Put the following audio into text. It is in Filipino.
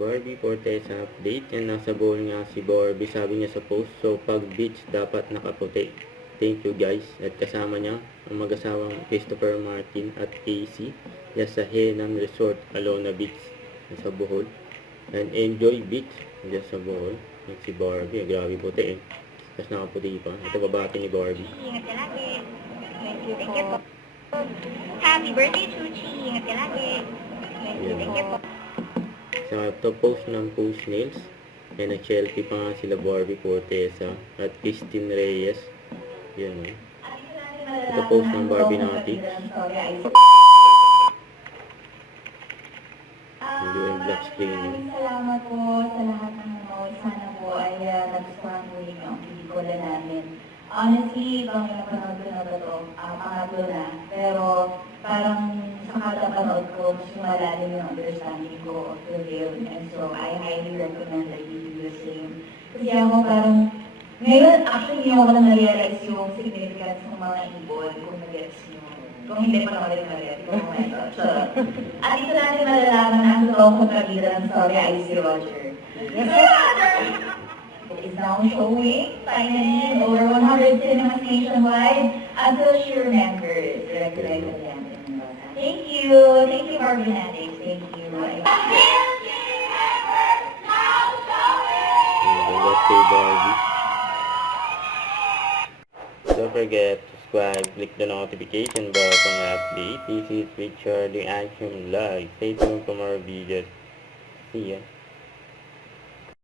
Barbie Fortesa update. Yan, nasa bowl nga si Barbie. Sabi niya sa post, so pag beach dapat nakaputi. Thank you guys. At kasama niya ang mag-asawang Christopher Martin at AC. Yan sa Henan Resort, Alona Beach. Sa Bohol. And enjoy beach. Yan sa Bohol. Yan si Barbie. Grabe puti eh. Tapos nakaputi pa. Ito babati ni Barbie. Ingat ka lagi. Thank you po. Happy birthday, Chuchi. Ingat ka lagi. Thank you po. Sa post ng Post Nails, ay nag-selfie pa nga sila Barbie Fortesa at Christine Reyes. Yan o. Ito post ng Barbie natin. Hindi yung black screen. Salamat po sa lahat ng nanood. Sana po ay nagustuhan po ninyo ang pelikula namin. Honestly, bang napanood ko na to, pangatlo na. Pero parang sa kada panood ko, mas malalim yung understanding ko of the film. And so I highly recommend that you do the same. Kasi ako parang, ngayon actually hindi ko lang na-realize yung significance ng mga ibon kung nag-gets nyo. Kung hindi pa naman rin mag-gets, kung may so, at dito natin malalaman ang totoong kontrabida ng story ay si Roger. It is now showing, finally, in over 100 cinemas nationwide, until she remembers, directed by William Mendoza. Thank you, Barbie Natives, thank you. Let's say Barbie. Don't forget to subscribe, click the notification bell for more updates. This is Richard, the Action Live. Stay tuned for more videos. See ya.